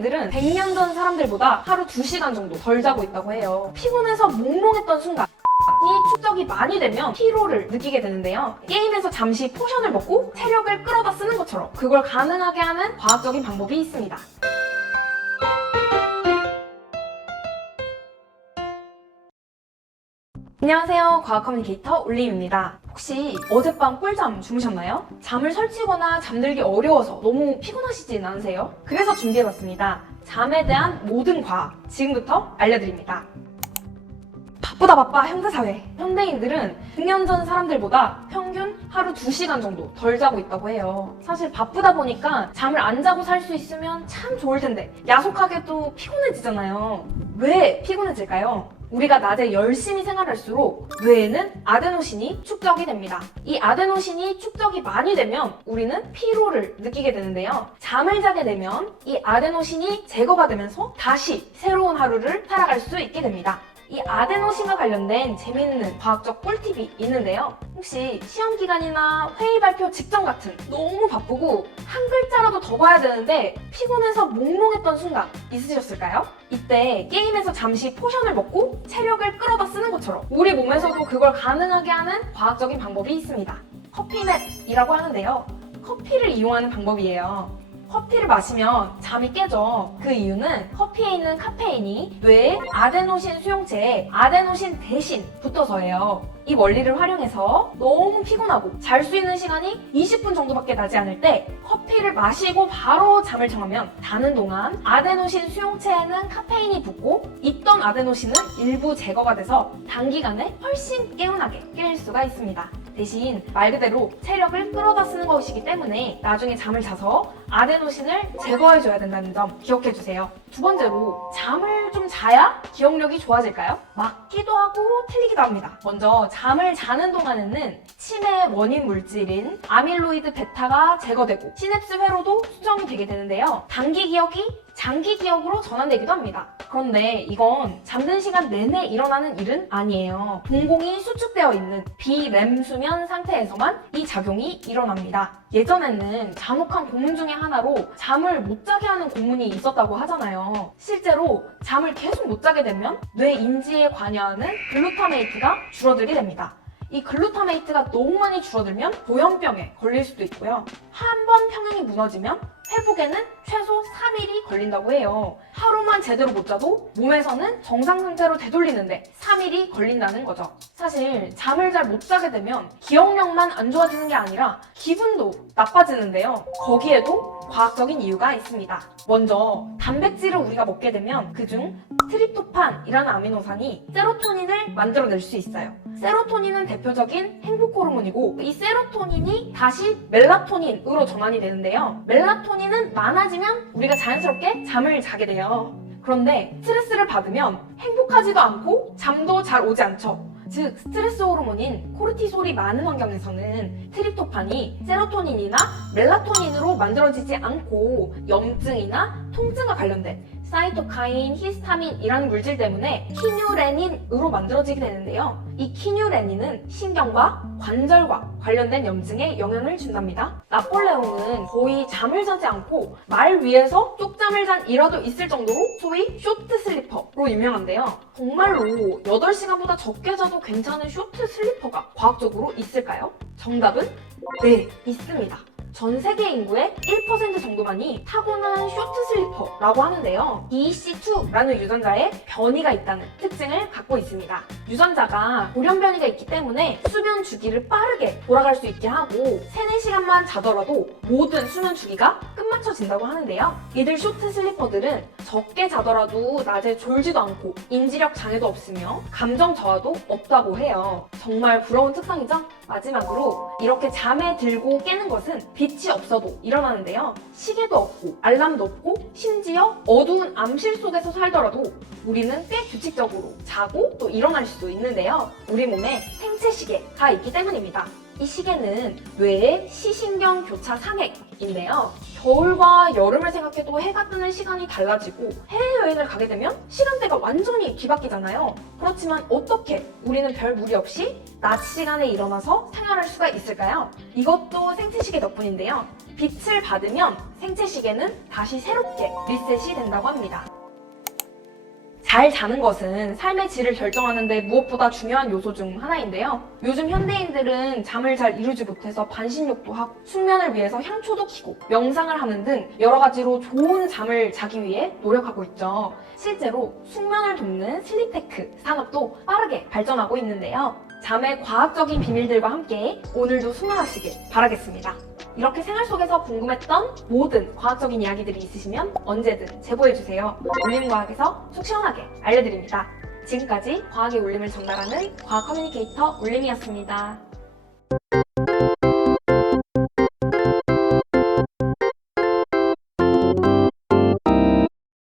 현대인들은 100년 전 사람들보다 하루 2시간 정도 덜 자고 있다고 해요. 피곤해서 몽롱했던 순간 이 축적이 많이 되면 피로를 느끼게 되는데요. 게임에서 잠시 포션을 먹고 체력을 끌어다 쓰는 것처럼 그걸 가능하게 하는 과학적인 방법이 있습니다. 안녕하세요. 과학 커뮤니케이터 올림입니다. 혹시 어젯밤 꿀잠 주무셨나요? 잠을 설치거나 잠들기 어려워서 너무 피곤하시진 않으세요? 그래서 준비해봤습니다. 잠에 대한 모든 과학 지금부터 알려드립니다. 바빠 현대사회. 현대인들은 100년 전 사람들보다 평균 하루 2시간 정도 덜 자고 있다고 해요. 사실 바쁘다 보니까 잠을 안 자고 살 수 있으면 참 좋을 텐데 야속하게도 피곤해지잖아요. 왜 피곤해질까요? 우리가 낮에 열심히 생활할수록 뇌에는 아데노신이 축적이 됩니다. 이 아데노신이 축적이 많이 되면 우리는 피로를 느끼게 되는데요. 잠을 자게 되면 이 아데노신이 제거가 되면서 다시 새로운 하루를 살아갈 수 있게 됩니다. 이 아데노신과 관련된 재미있는 과학적 꿀팁이 있는데요. 혹시 시험 기간이나 회의 발표 직전 같은 너무 바쁘고 한 글자라도 더 봐야 되는데 피곤해서 몽롱했던 순간 있으셨을까요? 이때 게임에서 잠시 포션을 먹고 체력을 끌어다 쓰는 것처럼 우리 몸에서도 그걸 가능하게 하는 과학적인 방법이 있습니다. 커피냅이라고 하는데요. 커피를 이용하는 방법이에요. 커피를 마시면 잠이 깨져. 그 이유는 커피에 있는 카페인이 뇌의 아데노신 수용체에 아데노신 대신 붙어서예요. 이 원리를 활용해서 너무 피곤하고 잘 수 있는 시간이 20분 정도밖에 나지 않을 때 커피를 마시고 바로 잠을 청하면 자는 동안 아데노신 수용체에는 카페인이 붙고 있던 아데노신은 일부 제거가 돼서 단기간에 훨씬 개운하게 깰 수가 있습니다. 대신 말 그대로 체력을 끌어다 쓰는 것이기 때문에 나중에 잠을 자서 아데노신을 제거해줘야 된다는 점 기억해주세요. 두 번째로 잠을 좀 자야 기억력이 좋아질까요? 맞기도 하고 틀리기도 합니다. 먼저 잠을 자는 동안에는 치매의 원인 물질인 아밀로이드 베타가 제거되고 시냅스 회로도 수정이 되게 되는데요. 단기 기억이 장기 기억으로 전환되기도 합니다. 그런데 이건 잠든 시간 내내 일어나는 일은 아니에요. 동공이 수축되어 있는 비렘 수면 상태에서만 이 작용이 일어납니다. 예전에는 잔혹한 고문 중에 하나로 잠을 못 자게 하는 고문이 있었다고 하잖아요. 실제로 잠을 계속 못 자게 되면 뇌 인지에 관여하는 글루타메이트가 줄어들게 됩니다. 이 글루타메이트가 너무 많이 줄어들면 보연병에 걸릴 수도 있고요. 한 번 평행이 무너지면 회복에는 최소 3일이 걸린다고 해요. 하루만 제대로 못 자도 몸에서는 정상 상태로 되돌리는데 3일이 걸린다는 거죠. 사실 잠을 잘 못 자게 되면 기억력만 안 좋아지는 게 아니라 기분도 나빠지는데요. 거기에도 과학적인 이유가 있습니다. 먼저 단백질을 우리가 먹게 되면 그중 트립토판이라는 아미노산이 세로토닌을 만들어낼 수 있어요. 세로토닌은 대표적인 행복 호르몬이고 이 세로토닌이 다시 멜라토닌으로 전환이 되는데요. 멜라토닌은 많아지면 우리가 자연스럽게 잠을 자게 돼요. 그런데 스트레스를 받으면 행복하지도 않고 잠도 잘 오지 않죠. 즉 스트레스 호르몬인 코르티솔이 많은 환경에서는 트립토판이 세로토닌이나 멜라토닌으로 만들어지지 않고 염증이나 통증과 관련된 사이토카인, 히스타민이라는 물질 때문에 키뉴레닌으로 만들어지게 되는데요. 이 키뉴레닌은 신경과 관절과 관련된 염증에 영향을 준답니다. 나폴레옹은 거의 잠을 자지 않고 말 위에서 쪽잠을 잔 일화도 있을 정도로 소위 쇼트 슬리퍼로 유명한데요. 정말로 8시간보다 적게 자도 괜찮은 쇼트 슬리퍼가 과학적으로 있을까요? 정답은 네, 있습니다. 전 세계 인구의 1% 정도만이 타고난 쇼트 슬리퍼라고 하는데요. EC2라는 유전자에 변이가 있다는 특징을 갖고 있습니다. 유전자가 돌연 변이가 있기 때문에 수면 주기를 빠르게 돌아갈 수 있게 하고 3-4시간만 자더라도 모든 수면 주기가 끝마쳐진다고 하는데요. 이들 쇼트 슬리퍼들은 적게 자더라도 낮에 졸지도 않고 인지력 장애도 없으며 감정 저하도 없다고 해요. 정말 부러운 특성이죠? 마지막으로 이렇게 잠에 들고 깨는 것은 빛이 없어도 일어나는데요. 시계도 없고 알람도 없고 심지어 어두운 암실 속에서 살더라도 우리는 꽤 규칙적으로 자고 또 일어날 수도 있는데요. 우리 몸에 생체 시계가 있기 때문입니다. 이 시계는 뇌의 시신경 교차 상액인데요. 겨울과 여름을 생각해도 해가 뜨는 시간이 달라지고 해외여행을 가게 되면 시간대가 완전히 뒤바뀌잖아요. 그렇지만 어떻게 우리는 별 무리 없이 낮 시간에 일어나서 생활할 수가 있을까요? 이것도 생체시계 덕분인데요. 빛을 받으면 생체시계는 다시 새롭게 리셋이 된다고 합니다. 잘 자는 것은 삶의 질을 결정하는데 무엇보다 중요한 요소 중 하나인데요. 요즘 현대인들은 잠을 잘 이루지 못해서 반신욕도 하고 숙면을 위해서 향초도 키고 명상을 하는 등 여러 가지로 좋은 잠을 자기 위해 노력하고 있죠. 실제로 숙면을 돕는 슬립테크 산업도 빠르게 발전하고 있는데요. 잠의 과학적인 비밀들과 함께 오늘도 숙면하시길 바라겠습니다. 이렇게 생활 속에서 궁금했던 모든 과학적인 이야기들이 있으시면 언제든 제보해주세요. 울림과학에서 속 시원하게 알려드립니다. 지금까지 과학의 울림을 전달하는 과학 커뮤니케이터 울림이었습니다.